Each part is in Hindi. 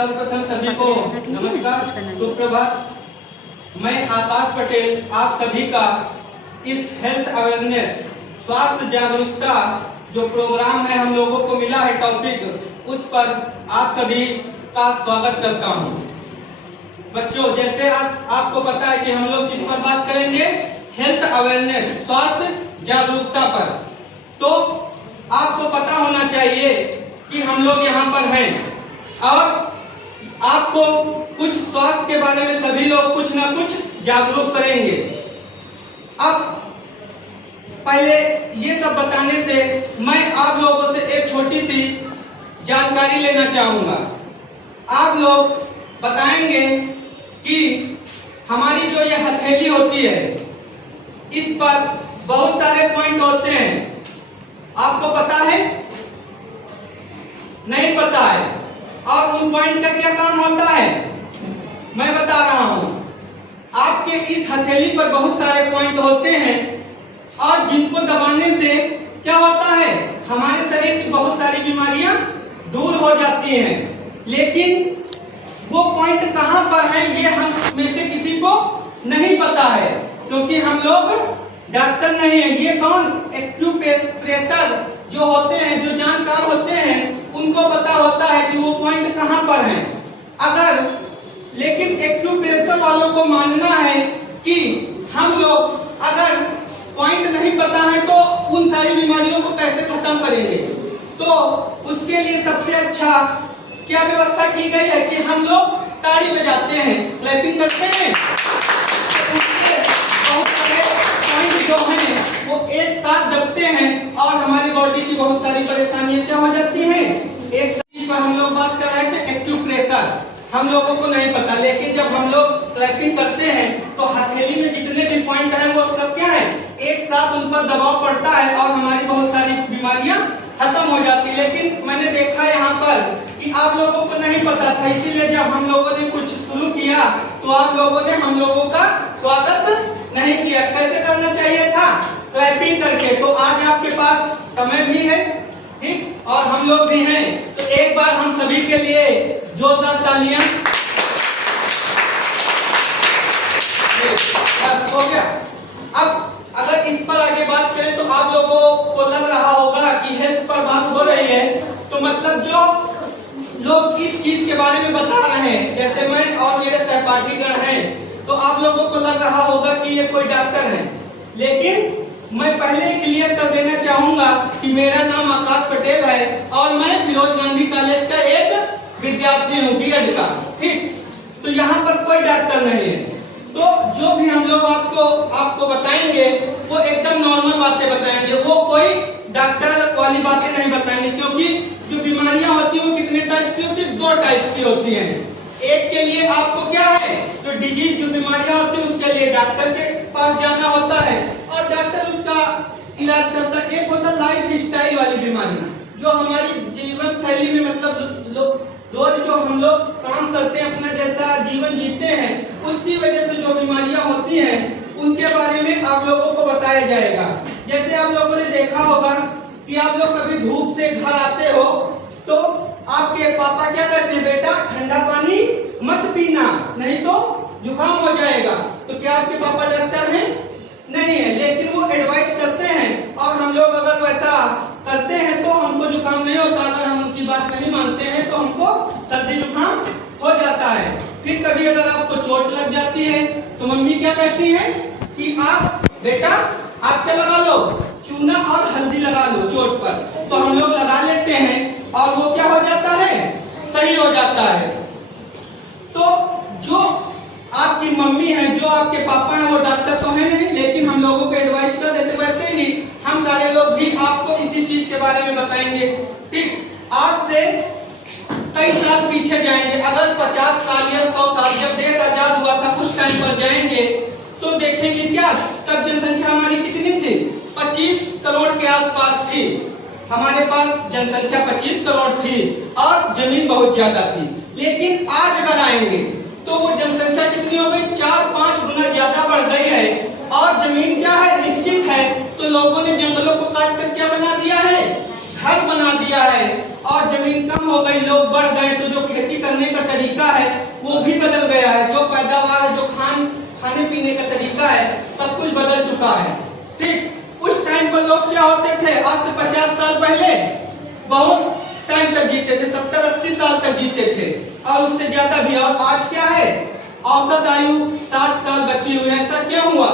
सर्वप्रथम सभी को नमस्कार, सुप्रभात। मैं आकाश पटेल आप सभी का इस हेल्थ अवेयरनेस स्वास्थ्य जागरूकता जो प्रोग्राम है हम लोगों को मिला है टॉपिक, उस पर आप सभी का स्वागत करता हूं। बच्चों, जैसे आपको पता है कि हम लोग किस पर बात करेंगे, हेल्थ अवेयरनेस स्वास्थ्य जागरूकता पर। तो आपको पता होना चाहिए कि हम लोग यहाँ पर हैं और आपको कुछ स्वास्थ्य के बारे में सभी लोग कुछ ना कुछ जागरूक करेंगे। अब पहले ये सब बताने से मैं आप लोगों से एक छोटी सी जानकारी लेना चाहूंगा। आप लोग बताएंगे कि हमारी जो ये हथेली होती है इस पर बहुत सारे पॉइंट होते हैं। आपको पता है? नहीं पता है? और उन पॉइंट का क्या काम होता है मैं बता रहा हूं। आपके इस हथेली पर बहुत सारे पॉइंट होते हैं और जिनको दबाने से क्या होता है, हमारे शरीर की बहुत सारी बीमारियां दूर हो जाती हैं। लेकिन वो पॉइंट कहां पर है ये हम में से किसी को नहीं पता है, क्योंकि हम लोग डॉक्टर नहीं है। ये कौन एक्यूप्रेशर जो होते हैं, जो जानकार होते हैं, उनको पता होता है कि वो पॉइंट कहां पर है। लेकिन एक्यूप्रेशर वालों को मानना है कि हम लोग अगर पॉइंट नहीं पता है तो उन सारी बीमारियों को कैसे खत्म करेंगे। तो उसके लिए सबसे अच्छा क्या व्यवस्था की गई है कि हम लोग ताली बजाते हैं, क्लैपिंग करते हैं। बहुत सारे पॉइंट जो हैं वो एक साथ दबते हैं और हमारी बॉडी की बहुत सारी परेशानियां क्या हो जाती हैं। एक चीज पर हम लोग बात कर रहे थे, एक्यूप्रेशर हम लोगों को नहीं पता, लेकिन जब हम लोग क्लैपिंग करते हैं तो हथेली में जितने भी पॉइंट हैं वो सब क्या है, एक साथ उन पर दबाव पड़ता है और हमारी बहुत सारी बीमारियां खत्म हो जाती है। लेकिन मैंने देखा यहाँ पर कि आप लोगों को नहीं पता था, इसीलिए जब हम लोगों ने कुछ शुरू किया तो आप लोगों ने हम लोगों का स्वागत नहीं किया। कैसे करना चाहिए था? क्लैपिंग करके। तो आज आपके पास समय भी है, ठीक, और हम लोग भी हैं, तो एक बार हम सभी के लिए जोरदार तालियां। हो गया। अब अगर इस पर आगे बात करें तो आप लोगों को लग रहा होगा कि हेल्थ पर बात हो रही है, तो मतलब जो लोग इस चीज के बारे में बता रहे हैं, जैसे मैं और मेरे सहपाठीगण हैं, तो आप लोगों को लग रहा होगा कि ये कोई डॉक्टर है। लेकिन मैं पहले क्लियर कर देना चाहूंगा कि मेरा नाम आकाश पटेल है और मैं फिरोज गांधी कॉलेज का एक विद्यार्थी हूँ, बीएड का, ठीक। तो यहाँ पर कोई डॉक्टर नहीं है। तो जो भी हम लोग आपको बताएंगे वो एकदम नॉर्मल बातें बताएंगे, वो कोई डॉक्टर वाली बातें नहीं बताएंगे, क्योंकि जो बीमारियां होती है वो कितने टाइप्स की होती है, 2 टाइप्स की होती हैं। एक के लिए आपको क्या है, जो डिजीज जो बीमारियां होती है उसके लिए डॉक्टर के पास जाना होता है और डॉक्टर उसका इलाज करता है। एक होता है लाइफ स्टाइल वाली बीमारियां, जो हमारी जीवन शैली में मतलब रोज जो हम लोग काम करते हैं, अपना जैसा जीवन जीते हैं, उसकी वजह से जो बीमारियां होती हैं उनके बारे में आप लोगों को बताया जाएगा। जैसे आप लोगों ने देखा होगा कि आप लोग कभी धूप से घर आते हो तो आपके पापा क्या करते हैं, बेटा ठंडा पानी मत पीना नहीं तो जुकाम हो जाएगा। तो क्या आपके पापा डॉक्टर हैं? नहीं है, लेकिन वो एडवाइस करते हैं और हम लोग अगर वैसा करते हैं तो हमको जुकाम नहीं होता। अगर हम उनकी बात नहीं मानते हैं तो हमको सर्दी जुकाम हो जाता है। फिर कभी अगर आपको चोट लग जाती है तो मम्मी क्या कहती है कि आप बेटा आप क्या लगा लो, चूना और हल्दी लगा लो चोट पर। तो हम लोग लगा लेते हैं और वो क्या हो जाता है, सही हो जाता है। तो जो आपकी मम्मी है, जो आपके पापा हैं, वो डॉक्टर तो है नहीं, लेकिन हम लोगों को एडवाइस कर देते। वैसे ही हम सारे लोग भी आपको इसी चीज के बारे में बताएंगे, ठीक। आज से कई साल पीछे जाएंगे, अगर 50 साल या 100 साल जब देश आजाद हुआ था उस टाइम पर जाएंगे तो देखेंगे क्या तब जनसंख्या हमारी कितनी थी, 25 करोड़ के आसपास थी। हमारे पास जनसंख्या 25 करोड़ थी और जमीन बहुत ज्यादा थी। लेकिन आज अगर आएंगे तो वो जनसंख्या कितनी हो गई, 4-5 गुना ज्यादा बढ़ गई है और जमीन क्या है, निश्चित है। तो लोगों ने जंगलों को काट कर क्या बना दिया है, घर बना दिया है और जमीन कम हो गई, लोग बढ़ गए, तो जो खेती करने का तरीका है वो भी बदल गया है, जो पैदावार है, जो खाने पीने का तरीका है, सब कुछ बदल चुका है। ठीक, उस टाइम पर लोग क्या होते थे, आज से 50 साल पहले बहुत टाइम तक जीते थे, 70-80 साल तक जीते थे और उससे ज्यादा भी। और आज क्या है, औसत आयु 60 साल बची हुई। ऐसा क्यों हुआ?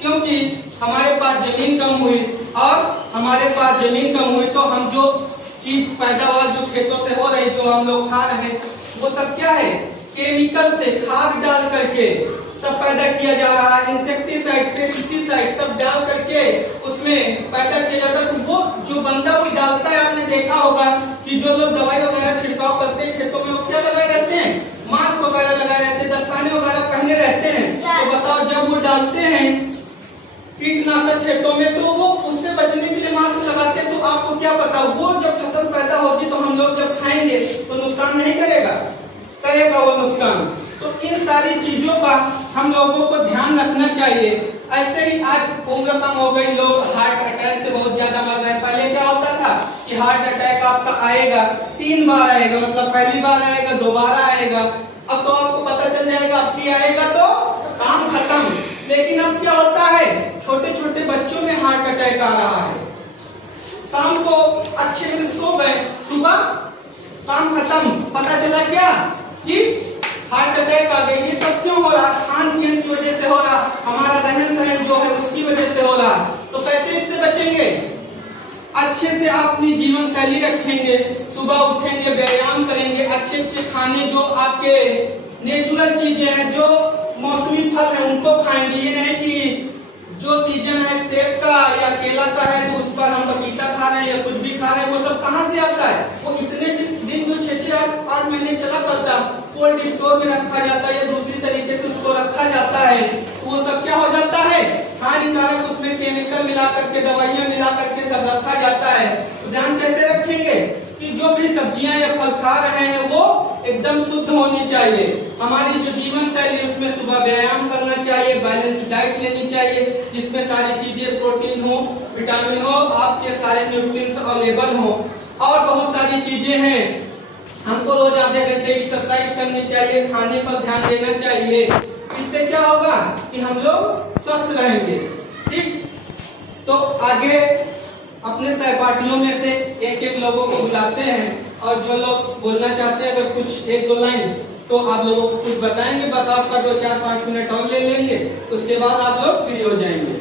क्योंकि हमारे पास जमीन कम हुई, और हमारे पास जमीन कम हुई तो हम जो चीज पैदावार जो खेतों से हो रही, जो हम लोग खा रहे हैं, वो सब क्या है, केमिकल से, खाद डाल करके सब पैदा किया जा रहा है। इंसेक्टिसाइड, पेस्टिसाइड सब डाल करके उसमें पैदा किया जाता है। तो वो जो बंदा वो डालता है, आपने देखा होगा कि जो लोग दवाई वगैरह छिड़काव करते हैं खेतों में, वो क्या लगाए रहते हैं, मास्क वगैरह लगाए रहते हैं, दस्ताने वगैरह पहने रहते हैं। तो बताओ, जब वो डालते हैं कीटनाशक खेतों में, तो वो उससे बचने के लिए मास्क लगाते हैं। तो आपको क्या पता, वो जब फसल पैदा होगी तो हम लोग जब खाएंगे तो नुकसान नहीं करेगा? करेगा वो नुकसान। तो इन सारी चीजों का हम लोगों को ध्यान रखना चाहिए। ऐसे ही आज उम्र कम हो गई, लोग हार्ट अटैक से बहुत ज्यादा मर रहे हैं। पहले क्या होता था कि हार्ट अटैक आपका आएगा 3 बार आएगा, मतलब पहली बार आएगा, दोबारा आएगा। अब तो आपको पता चल जाएगा, अब की आएगा तो काम खत्म। लेकिन अब क्या होता है, छोटे छोटे बच्चों में हार्ट अटैक आ रहा है। शाम को अच्छे से सो गए, सुबह काम खत्म, पता चला क्या कि हार्ट अटैक आ गई। ये सब क्यों हो रहा? खान पीन की वजह से हो रहा, हमारा रहन सहन जो है उसकी वजह से हो रहा। तो कैसे इससे बचेंगे? अच्छे से आप अपनी जीवन शैली रखेंगे, सुबह उठेंगे, व्यायाम करेंगे, अच्छे अच्छे खाने जो आपके नेचुरल चीजें हैं, जो मौसमी फल है उनको खाएंगे। ये नहीं कि जो सीजन है सेब का या केला का है तो उस पर हम पपीता खा रहे हैं या कुछ भी खा रहे हैं। वो सब कहाँ से आता है? वो इतने दिन जो 6-8 महीने चला करता, कोल्ड स्टोर में रखा जाता है या दूसरी तरीके से उसको रखा जाता है। तो वो सब क्या हो जाता है, हानिकारक, उसमें केमिकल मिला करके, दवाइयां मिला करके सब रखा जाता है। तो ध्यान कैसे रखेंगे कि जो भी सब्जियां या फल खा रहे हैं वो एकदम शुद्ध होनी चाहिए। हमारी जो जीवन शैली उसमें सुबह व्यायाम करना चाहिए, बैलेंस डाइट लेनी चाहिए, जिसमें सारी चीजें प्रोटीन हो, विटामिन हो, आपके सारे न्यूट्रिएंट्स अवेलेबल हो। और बहुत सारी चीजें हैं, हमको रोज आधे घंटे एक्सरसाइज करनी चाहिए, खाने पर ध्यान देना चाहिए। इससे क्या होगा कि हम लोग स्वस्थ रहेंगे। ठीक, तो आगे अपने सहपाठियों में से एक लोगों को बुलाते हैं, और जो लोग बोलना चाहते हैं अगर कुछ 1-2 लाइन तो आप लोगों को कुछ बताएंगे। बस आपका 2-4-5 मिनट और ले लेंगे, उसके बाद आप लोग फ्री हो जाएंगे।